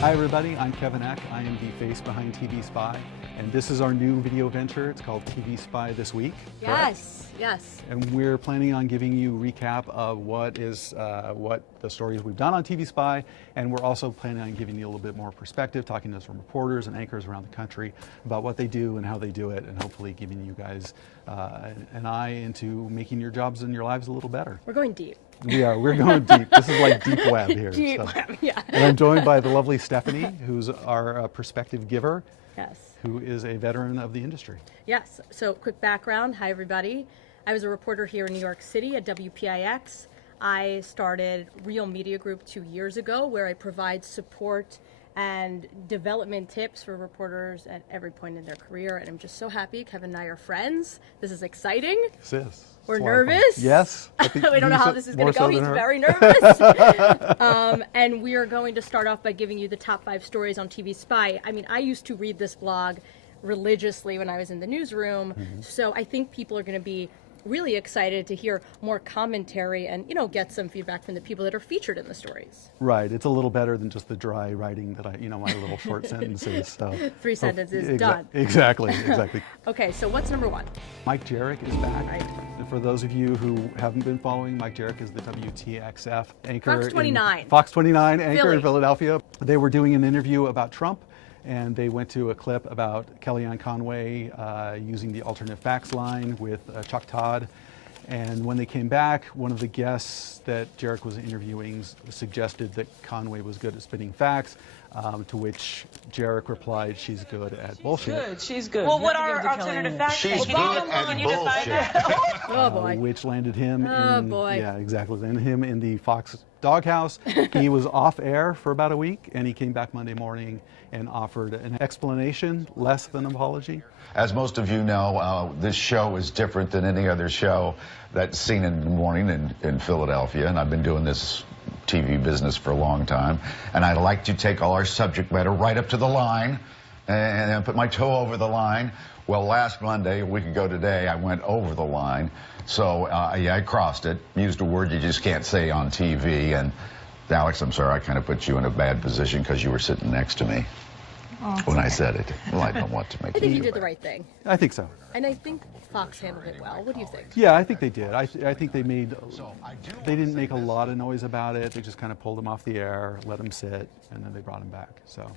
Hi everybody, I'm Kevin Eck. I am the face behind TV Spy, and this is our new video venture. It's called TV Spy This Week. Yes, yes. And we're planning on giving you a recap of what the stories we've done on TV Spy, and we're also planning on giving you a little bit more perspective, talking to some reporters and anchors around the country about what they do and how they do it, and hopefully giving you guys an eye into making your jobs and your lives a little better. We're going deep. We are. We're going deep. This is like deep web here. Deep web, yeah. And I'm joined by the lovely Stephanie, who's our perspective giver. Yes. Who is a veteran of the industry. Yes. So quick background. Hi, everybody. I was a reporter here in New York City at WPIX. I started Real Media Group 2 years ago, where I provide support and development tips for reporters at every point in their career. And I'm just so happy. Kevin and I are friends. This is exciting. This is. We're nervous. Yes. We don't know how this is going to go. He's very nervous. And we are going to start off by giving you the top 5 stories on TV Spy. I mean, I used to read this blog religiously when I was in the newsroom. So I think people are going to be really excited to hear more commentary and, you know, get some feedback from the people that are featured in the stories. Right. It's a little better than just the dry writing that my little short sentences. So 3 sentences, done. Exactly. Okay, so what's number 1? Mike Jerick is back. Right. And for those of you who haven't been following, Mike Jerick is the WTXF anchor. Fox 29. Fox 29 anchor Philly. in Philadelphia. They were doing an interview about Trump, and they went to a clip about Kellyanne Conway using the alternate facts line with Chuck Todd. And when they came back, one of the guests that Jerick was interviewing suggested that Conway was good at spinning facts, to which Jerick replied, "She's good at bullshit." She's good. Well, what are alternative facts? She's good at bullshit. Oh, boy. Which landed him boy. Yeah, exactly. Landed him in the Fox doghouse. He was off air for about a week, and he came back Monday morning and offered an explanation, less than an apology. As most of you know, this show is different than any other show that's seen in the morning in Philadelphia, and I've been doing this TV business for a long time, and I like to take all our subject matter right up to the line and put my toe over the line. Well, last Monday, a week ago today, I went over the line, so yeah, I crossed it, used a word you just can't say on TV, and Alex, I'm sorry, I kind of put you in a bad position because you were sitting next to me when I said it. Well, I don't want to make I think it you did the right thing. I think so. And I think Fox handled it well. What do you think? Yeah, I think they did. I think they didn't make a lot of noise about it. They just kind of pulled him off the air, let him sit, and then they brought him back. So.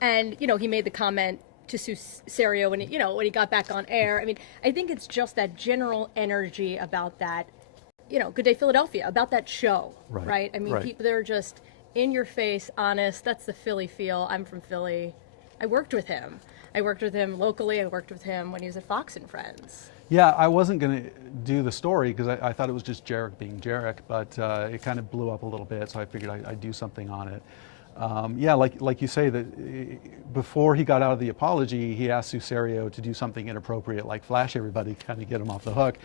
And, you know, he made the comment to Sue Serio when he got back on air. I mean, I think it's just that general energy about that, you know, Good Day Philadelphia, about that show, right? I mean, people, they're just in your face, honest. That's the Philly feel. I'm from Philly. I worked with him. I worked with him locally. I worked with him when he was at Fox and Friends. Yeah, I wasn't going to do the story because I thought it was just Jerick being Jerick, but it kind of blew up a little bit, so I figured I'd do something on it. Yeah, like you say, that before he got out of the apology, he asked Sue Serio to do something inappropriate, like flash everybody, kind of get him off the hook,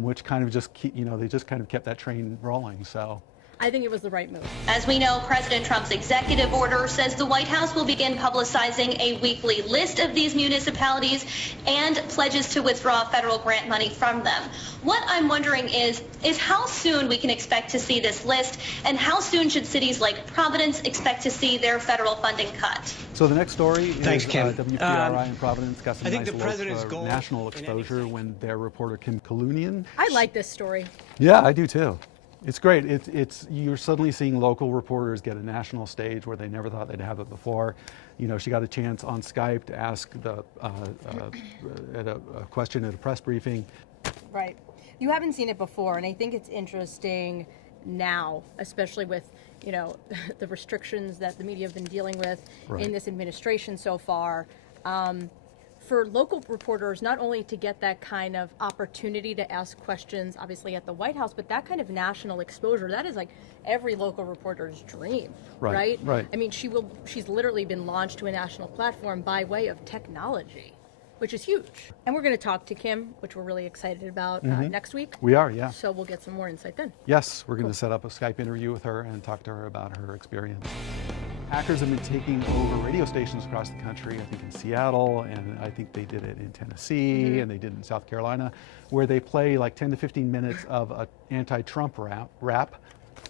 which kind of just they just kind of kept that train rolling. So. I think it was the right move. As we know, President Trump's executive order says the White House will begin publicizing a weekly list of these municipalities and pledges to withdraw federal grant money from them. What I'm wondering is how soon we can expect to see this list, and how soon should cities like Providence expect to see their federal funding cut? So the next story is WPRI in Providence got some I think nice the local national exposure when their reporter Kim Kalonian. I like this story. Yeah, I do too. It's great. You're suddenly seeing local reporters get a national stage where they never thought they'd have it before. You know, she got a chance on Skype to ask a question at a press briefing. Right. You haven't seen it before, and I think it's interesting now, especially with, you know, the restrictions that the media have been dealing with in this administration so far. For local reporters, not only to get that kind of opportunity to ask questions, obviously at the White House, but that kind of national exposure, that is like every local reporter's dream, right? I mean, she's literally been launched to a national platform by way of technology, which is huge. And we're going to talk to Kim, which we're really excited about next week. We are, yeah. So we'll get some more insight then. Yes, we're going to set up a Skype interview with her and talk to her about her experience. Hackers have been taking over radio stations across the country, I think in Seattle, and I think they did it in Tennessee, and they did it in South Carolina, where they play like 10 to 15 minutes of an anti-Trump rap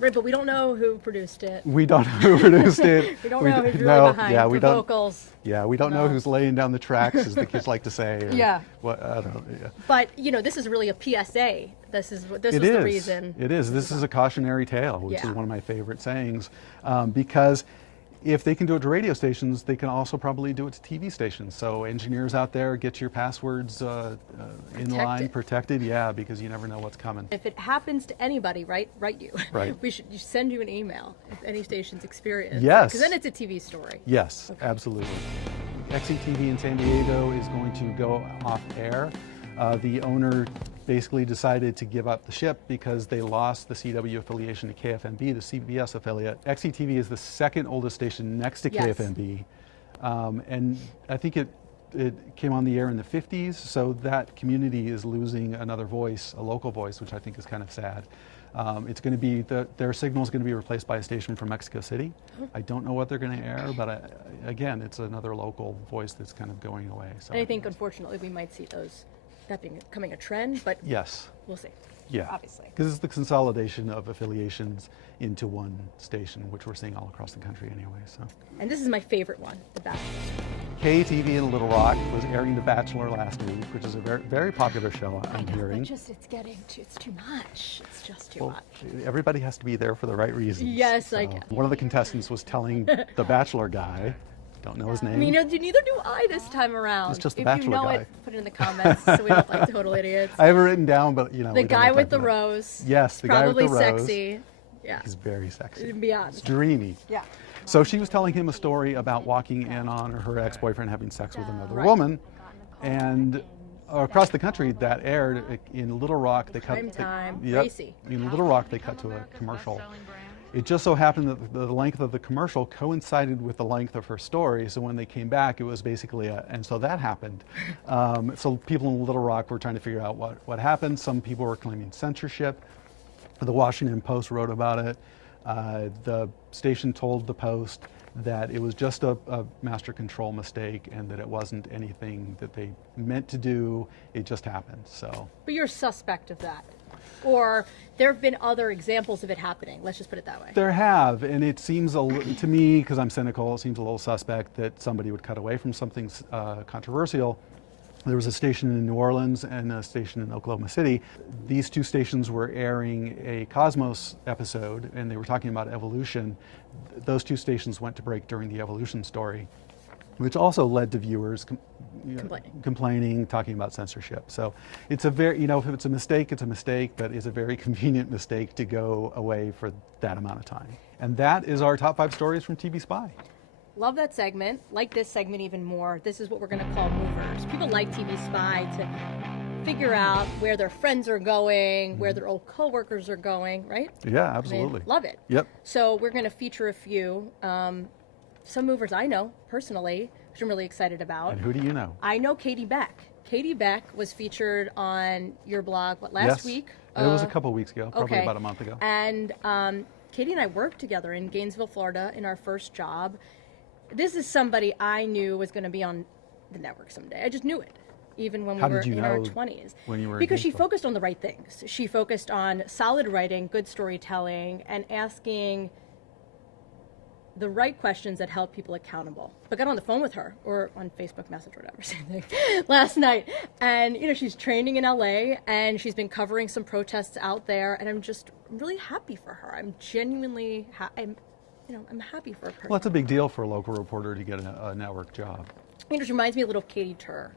Right, but we don't know who produced it. We don't know who produced it. We don't know who's really no, behind yeah, the we don't, vocals. Yeah, we don't know No. who's laying down the tracks, as the kids like to say. Or Yeah. What, I don't know. Yeah. But, this is really a PSA. This is It the is. reason. It is. This is a cautionary tale, which Yeah. is one of my favorite sayings, because if they can do it to radio stations, they can also probably do it to TV stations. So engineers out there, get your passwords in line, protected. Yeah, because you never know what's coming. If it happens to anybody, write you. Right. We should send you an email if any station's experience. Yes. Because then it's a TV story. Yes, absolutely. XETV in San Diego is going to go off air. The owner basically decided to give up the ship because they lost the CW affiliation to KFMB, the CBS affiliate. XETV is the second oldest station next to Yes. KFMB. And I think it came on the air in the 50s, so that community is losing another voice, a local voice, which I think is kind of sad. It's going to be, their signal is going to be replaced by a station from Mexico City. I don't know what they're going to air, but again, it's another local voice that's kind of going away. So And I think, unfortunately, we might see that becoming a trend, but yes. we'll see. Yeah, Obviously. because it's the consolidation of affiliations into one station, which we're seeing all across the country anyway. So, And this is my favorite one, The Bachelor. KETV in Little Rock was airing The Bachelor last week, which is a very, very popular show. I'm hearing. It's too much. It's just too Well, much. everybody has to be there for the right reasons. Yes, I So, get- one of the contestants was telling the Bachelor guy, don't know his name. I mean, neither do I this time around. It's just the if Bachelor you know guy. it, put it in the comments so we don't like total idiots. I have it written down, but The we don't guy have with time the for that. rose. Yes, the guy with the Probably rose. sexy. Yeah. He's very sexy. Beyond. It's dreamy. Yeah. So she was telling him a story about walking in on her ex-boyfriend having sex with another Right. woman, and across the country that aired in Little Rock. They cut. Prime time, Yep, racy. in Little Rock, they cut to a commercial. It just so happened that the length of the commercial coincided with the length of her story. So when they came back, it was basically and so that happened. So people in Little Rock were trying to figure out what happened. Some people were claiming censorship. The Washington Post wrote about it. The station told the Post that it was just a master control mistake and that it wasn't anything that they meant to do. It just happened. So But you're suspect of that. Or there have been other examples of it happening. Let's just put it that way. there have, and it seems to me, because I'm cynical, it seems a little suspect that somebody would cut away from something controversial. There was a station in New Orleans and a station in Oklahoma City. These two stations were airing a Cosmos episode, and they were talking about evolution. Those two stations went to break during the evolution story, which also led to viewers complaining, talking about censorship. So it's a very, if it's a mistake, it's a mistake, but it's a very convenient mistake to go away for that amount of time. And that is our top 5 stories from TV Spy. Love that segment. Like this segment even more. This is what we're going to call movers. People like TV Spy to figure out where their friends are going, where their old coworkers are going, right? Yeah, I mean, absolutely. love it. Yep. So we're going to feature a few. Some movers I know personally, which I'm really excited about. And who do you know? I know Katie Beck. Katie Beck was featured on your blog last Yes. week. It was a couple weeks ago, probably okay. about a month ago. And Katie and I worked together in Gainesville, Florida, in our first job. This is somebody I knew was going to be on the network someday. I just knew it, even when How we were did you in our know 20s. when you were in because she Gainesville? focused on the right things. She focused on solid writing, good storytelling, and asking the right questions that held people accountable. But got on the phone with her, or on Facebook Message, or whatever, same thing, last night. And, she's training in LA, and she's been covering some protests out there, and I'm just really happy for her. I'm genuinely, I'm happy for her. Well, it's a big deal for a local reporter to get a network job. It just reminds me a little of Katie Tur,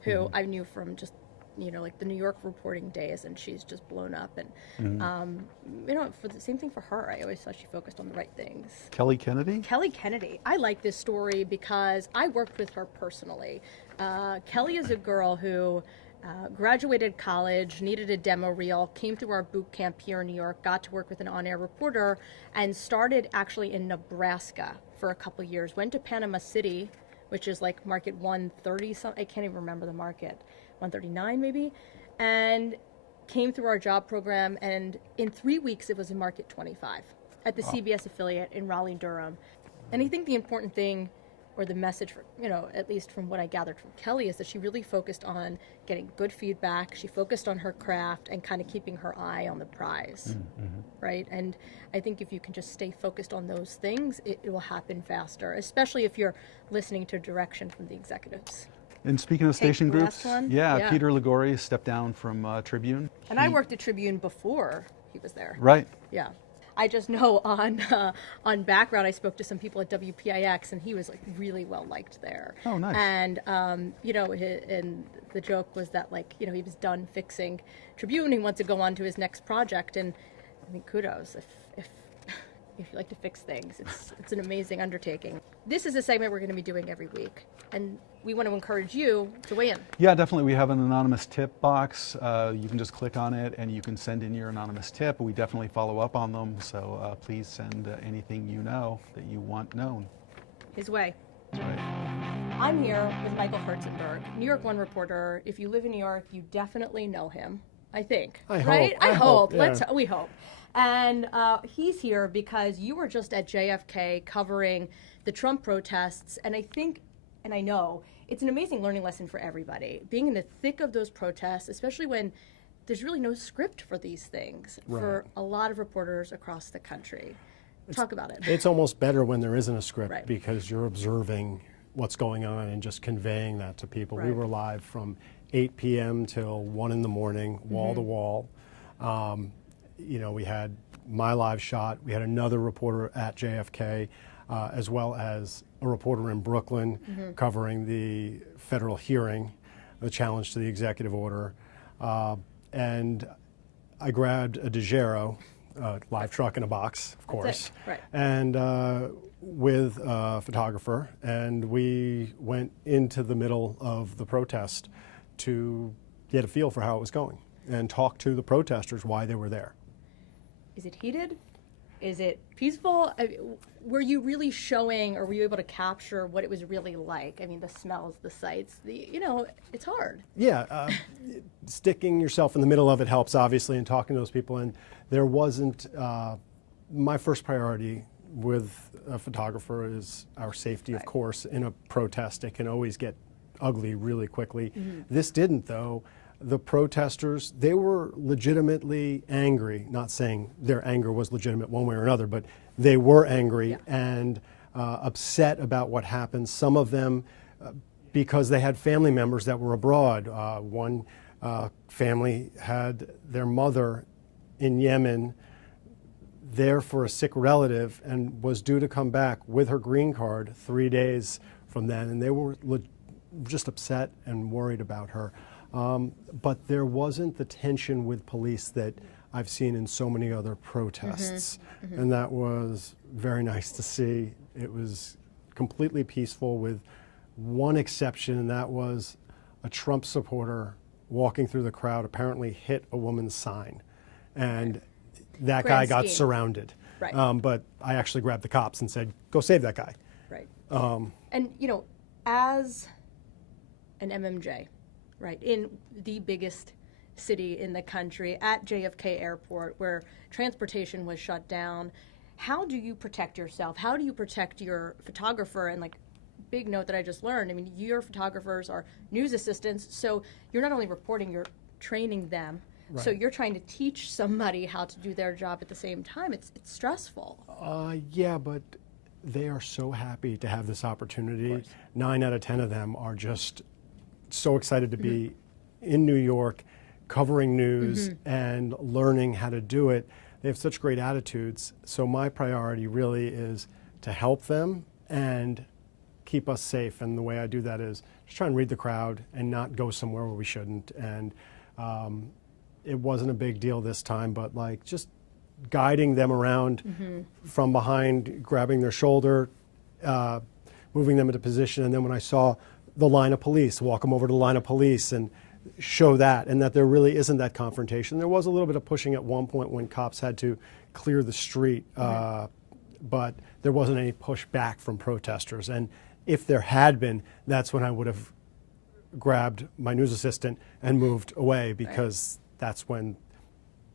who I knew from just, like the New York reporting days, and she's just blown up. And, for the same thing for her, I always thought she focused on the right things. Kelly Kennedy? Kelly Kennedy. I like this story because I worked with her personally. Kelly is a girl who graduated college, needed a demo reel, came through our boot camp here in New York, got to work with an on-air reporter, and started actually in Nebraska for a couple years. Went to Panama City, which is like market 130, I can't even remember the market, 139 maybe, and came through our job program, and in 3 weeks it was in market 25 at the CBS affiliate in Raleigh, Durham. And I think the important thing or the message, at least from what I gathered from Kelly, is that she really focused on getting good feedback. She focused on her craft and kind of keeping her eye on the prize, right? And I think if you can just stay focused on those things, it will happen faster, especially if you're listening to direction from the executives. And speaking of station the groups, last one? yeah, Peter Ligori stepped down from Tribune. And I worked at Tribune before he was there. Right. Yeah. I just know on background, I spoke to some people at WPIX, and he was like really well liked there. Oh, nice. And and the joke was that he was done fixing Tribune. He wants to go on to his next project, and I mean, kudos if you like to fix things. It's an amazing undertaking. This is a segment we're going to be doing every week, and we want to encourage you to weigh in. Yeah, definitely. We have an anonymous tip box. You can just click on it and you can send in your anonymous tip. We definitely follow up on them, so please send anything you know that you want known. His way. That's right. I'm here with Michael Herzenberg, New York One reporter. If you live in New York, you definitely know him, I think. I hope. yeah. We hope. And he's here because you were just at JFK covering the Trump protests, and I think, and I know, it's an amazing learning lesson for everybody. Being in the thick of those protests, especially when there's really no script for these things for a lot of reporters across the country. Talk about it. It's almost better when there isn't a script Right. because you're observing what's going on and just conveying that to people. We Right. were live from 8 p.m. till 1 in the morning, wall to wall. We had my live shot. We had another reporter at JFK, as well as a reporter in Brooklyn covering the federal hearing, the challenge to the executive order. And I grabbed a DeGero, live truck in a box, of course, Right. and with a photographer, and we went into the middle of the protest to get a feel for how it was going and talk to the protesters why they were there. Is it heated? Is it peaceful? Were you really showing, or were you able to capture what it was really like? I mean, the smells, the sights, it's hard. Yeah, sticking yourself in the middle of it helps, obviously, and talking to those people. And there wasn't, my first priority with a photographer is our safety, of course. In a protest, it can always get ugly really quickly. This didn't, though. The protesters, they were legitimately angry, not saying their anger was legitimate one way or another, but they were angry and upset about what happened. Some of them because they had family members that were abroad. One family had their mother in Yemen there for a sick relative and was due to come back with her green card 3 days from then, and they were just upset and worried about her. But there wasn't the tension with police that I've seen in so many other protests. And that was very nice to see. It was completely peaceful with one exception, and that was a Trump supporter walking through the crowd apparently hit a woman's sign. And that guy got surrounded. Right. But I actually grabbed the cops and said, go save that guy. Right. And, as an MMJ, right, in the biggest city in the country, at JFK Airport, where transportation was shut down, how do you protect yourself? How do you protect your photographer? And big note that I just learned, I mean, your photographers are news assistants, so you're not only reporting, you're training them. Right. So you're trying to teach somebody how to do their job at the same time. It's stressful. Yeah, but they are so happy to have this opportunity. 9 out of 10 of them are just so excited to be in New York, covering news and learning how to do it. They have such great attitudes. So my priority really is to help them and keep us safe. And the way I do that is just try and read the crowd and not go somewhere where we shouldn't. And it wasn't a big deal this time, but just guiding them around from behind, grabbing their shoulder, moving them into position. And then when I saw the line of police, walk them over to the line of police and show that, and that there really isn't that confrontation. There was a little bit of pushing at one point when cops had to clear the street, but there wasn't any pushback from protesters. And if there had been, that's when I would have grabbed my news assistant and moved away, because that's when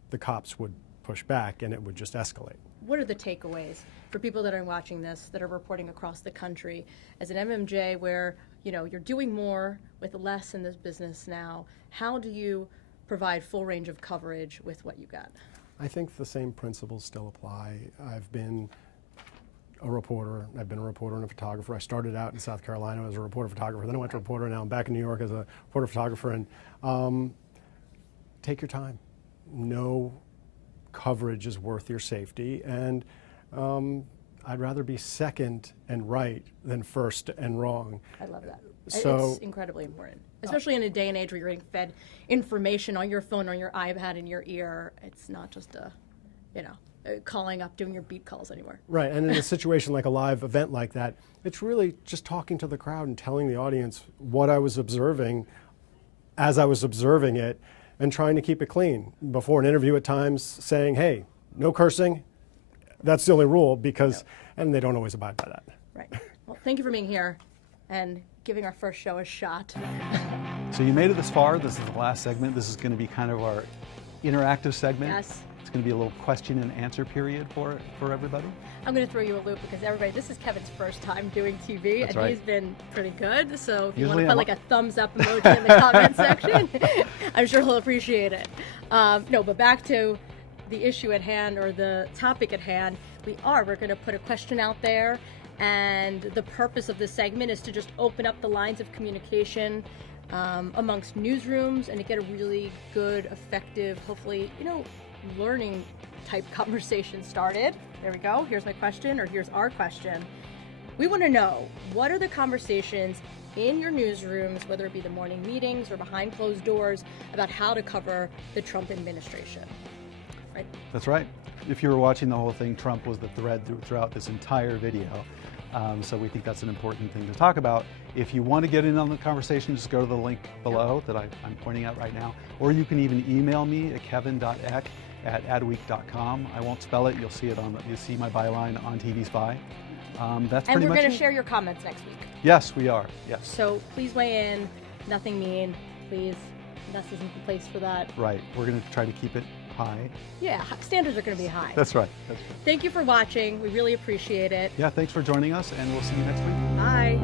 the cops would push back and it would just escalate. what are the takeaways for people that are watching this, that are reporting across the country as an MMJ where, you're doing more with less in this business now? How do you provide full range of coverage with what you got? I think the same principles still apply. I've been a reporter. I've been a reporter and a photographer. I started out in South Carolina as a reporter photographer. Then I went to reporter. Now I'm back in New York as a reporter photographer. And take your time. No coverage is worth your safety. And I'd rather be second and right than first and wrong. I love that. So, it's incredibly important, especially in a day and age where you're getting fed information on your phone, on your iPad, in your ear. It's not just calling up, doing your beat calls anymore. Right, and in a situation like a live event like that, it's really just talking to the crowd and telling the audience what I was observing as I was observing it and trying to keep it clean. Before an interview at times saying, hey, no cursing, that's the only rule, because, and they don't always abide by that. Right. Well, thank you for being here and giving our first show a shot. So you made it this far. This is the last segment. This is going to be kind of our interactive segment. Yes. It's going to be a little question and answer period for everybody. I'm going to throw you a loop because everybody, this is Kevin's first time doing TV. That's and right. He's been pretty good. So if you Usually want to put like a thumbs up emoji in the comment section, I'm sure he'll appreciate it. No, but back to the issue at hand, or the topic at hand. We're going to put a question out there, and the purpose of this segment is to just open up the lines of communication amongst newsrooms and to get a really good, effective, hopefully, learning type conversation started. There we go. Here's my question, or here's our question. We want to know, what are the conversations in your newsrooms, whether it be the morning meetings or behind closed doors, about how to cover the Trump administration? Right? That's right. If you were watching the whole thing, Trump was the thread throughout this entire video. So we think that's an important thing to talk about. If you want to get in on the conversation, just go to the link below that I'm pointing out right now. Or you can even email me at kevin.eck@adweek.com. I won't spell it. You'll see it you'll see my byline on TV Spy. That's And pretty we're much going to it. share your comments next week. Yes, we are. Yes. So please weigh in. Nothing mean. Please. This isn't the place for that. Right. We're going to try to keep it high. Yeah, standards are going to be high. That's right. That's right. Thank you for watching. We really appreciate it. Yeah, thanks for joining us, and we'll see you next week. Bye.